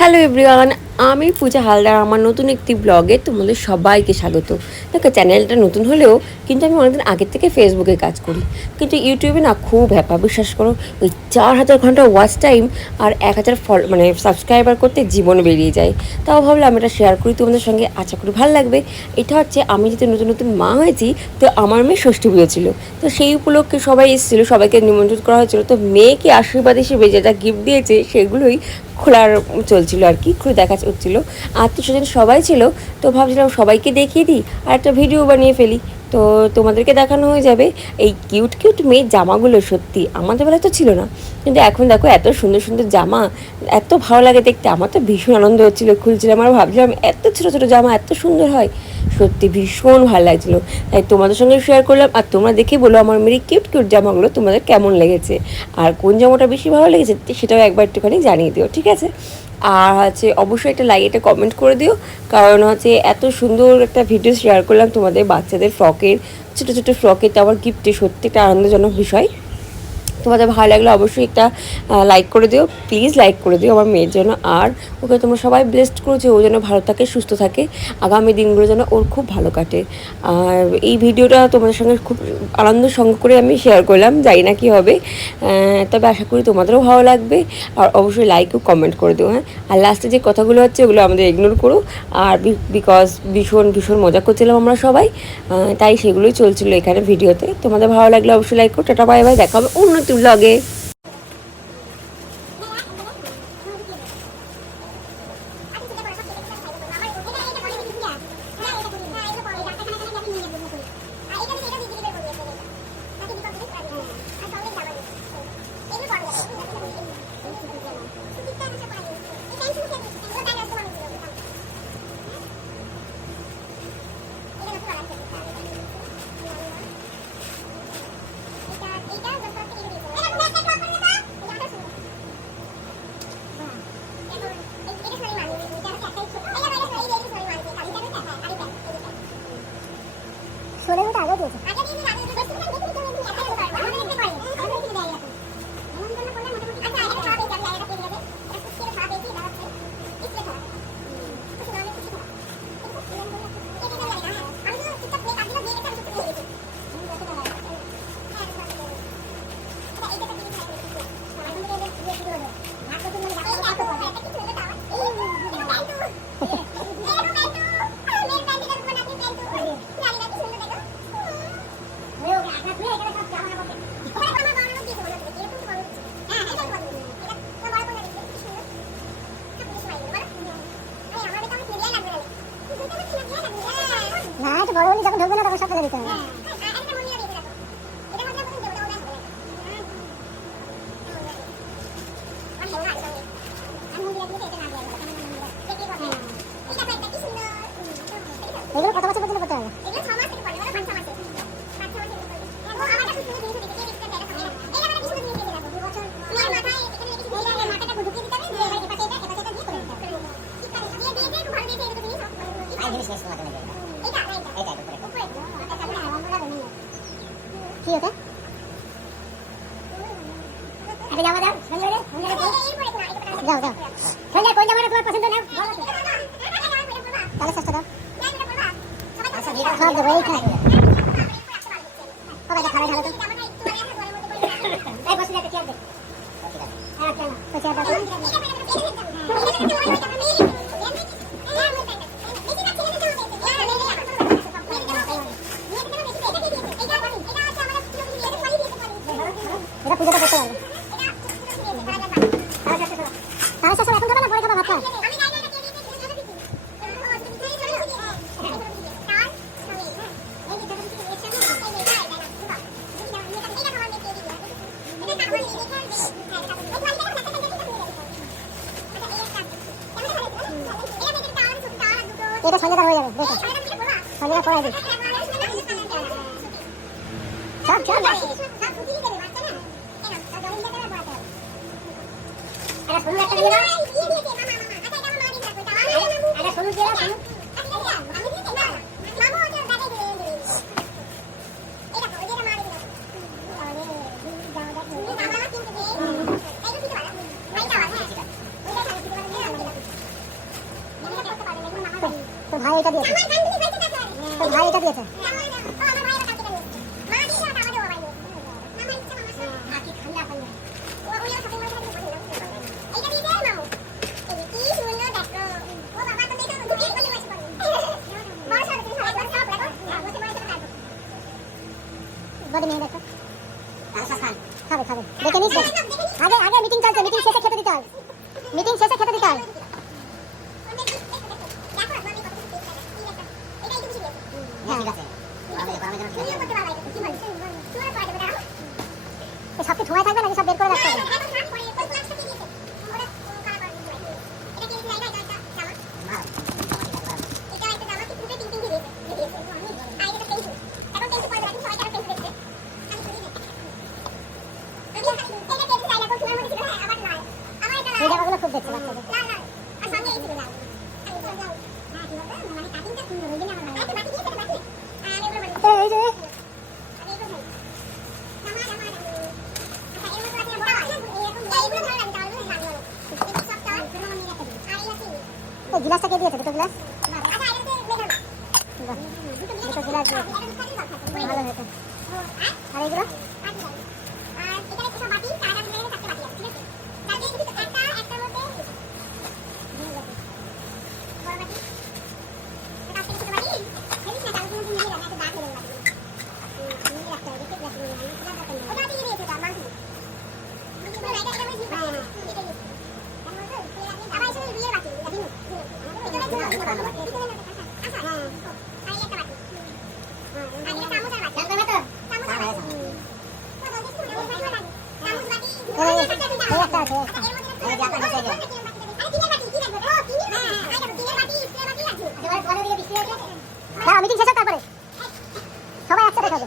Hello everyone আমি পূজা হালদার, আমার নতুন একটি ব্লগে তোমাদের সবাইকে স্বাগত। দেখো চ্যানেলটা নতুন হলেও কিন্তু আমি অনেকদিন আগের থেকে ফেসবুকে কাজ করি। কিন্তু ইউটিউবে না খুব হ্যাপা বিশ্বাস করো, ওই চার হাজার ঘণ্টা ওয়াচ টাইম আর এক হাজার ফল মানে সাবস্ক্রাইবার করতে জীবন বেরিয়ে যায়। তাও ভাবলাম এটা শেয়ার করি তোমাদের সঙ্গে, আশা করি ভালো লাগবে। এটা হচ্ছে আমি যেহেতু নতুন নতুন মা হয়েছি, তো আমার মেয়ে ষষ্ঠী পুজো ছিল। তো সেই উপলক্ষে সবাই এসেছিল, সবাইকে নিমন্ত্রণ করা হয়েছিল। তো মেয়েকে আশীর্বাদ হিসেবে যেটা গিফট দিয়েছে, সেগুলোই খোলার চলছিল আর কি, খুলে দেখা হচ্ছিল। আত্মীয় স্বজন সবাই ছিল, তো ভাবছিলাম সবাইকে দেখিয়ে দিই, আর একটা ভিডিও বানিয়ে ফেলি। তো তোমাদেরকে দেখানো হয়ে যাবে এই কিউট কিউট মেয়ের জামাগুলো সত্যি। আমাদের বেলায় তো ছিল না। কিন্তু এখন দেখো এত সুন্দর সুন্দর জামা, এত ভালো লাগে দেখতে। আমার তো ভীষণ আনন্দ হচ্ছিল, খুলছিলাম আর ভাবছিলাম এত ছোটো ছোটো জামা এত সুন্দর হয়। সত্যি ভীষণ ভালো লাগছিল। তাই তোমাদের সঙ্গে শেয়ার করলাম। আর তোমরা দেখে বলো আমার মেয়ের কিউট কিউট জামাগুলো তোমাদের কেমন লেগেছে। আর কোন জামাটা বেশি ভালো লেগেছে সেটাও একবার একটুখানি জানিয়ে দিও, ঠিক আছে? আর হচ্ছে অবশ্যই একটা লাইক একটা কমেন্ট করে দিও। কারণ হচ্ছে এত সুন্দর একটা ভিডিও শেয়ার করলাম তোমাদের বাচ্চাদের ফ্রকের ছোটো ছোটো ফ্রকের তো আবার গিফটে সত্যি একটা আনন্দজনক বিষয়। তোমাদের ভালো লাগলে অবশ্যই একটা লাইক করে দিও। প্লিজ লাইক করে দিও আমার মেয়ের জন্য। আর ওকে তোমরা সবাই ব্লেসড করেছ, ও যেন ভালো থাকে, সুস্থ থাকে। আগামী দিনগুলো যেন ওর খুব ভালো কাটে। আর এই ভিডিওটা তোমাদের সঙ্গে খুব আনন্দ সঙ্গ করে আমি শেয়ার করলাম, জানি না কী হবে। তবে আশা করি তোমাদেরও ভালো লাগবে। আর অবশ্যই লাইক ও কমেন্ট করে দিও হ্যাঁ। আর লাস্টে যে কথাগুলো হচ্ছে, ওগুলো আমাদের ইগনোর করো। আর বিকজ ভীষণ ভীষণ মজা করছিলাম আমরা সবাই। তাই সেগুলোই চলছিল এখানে ভিডিওতে। তোমাদের ভালো লাগলে অবশ্যই লাইক করো। টাটা বাই বাই দেখা হবে অন্য ব্লগে 먹어보자. না সব দিতে হবে এগুলো কত বছর পর্যন্ত করতে হবে কি ওটা আরে যাও যাও সঞ্জয় যাও যাও। সঞ্জয় কোন জামাটা তোমার পছন্দ নাও তাহলে দাও। দেবো ঢালো তো। একটা দাও এটা পুজোটা করতে পারবে তাহলে শেষে এখন খাবে না পরে খাবে ভাত খাবে এটা সঞ্জয়টা হয়ে যাবে, দেখো। সঞ্জয়টা পড়াই দিই সব সব এটা শুনুন একটা দিয়ে দাও এটা শুনুন দিয়ে দাও ভাই এটা দিয়েছে। ভাই এটা দিয়েছে। খুব দেখছে গিলাসটা কে দিয়েছে দুটো গিলাস দুটো গিলাস ভালো হয়েছে আর এগুলো হ্যাঁ, আমি মিটিং শেষ তারপরে। সবাই একসাথে খাব।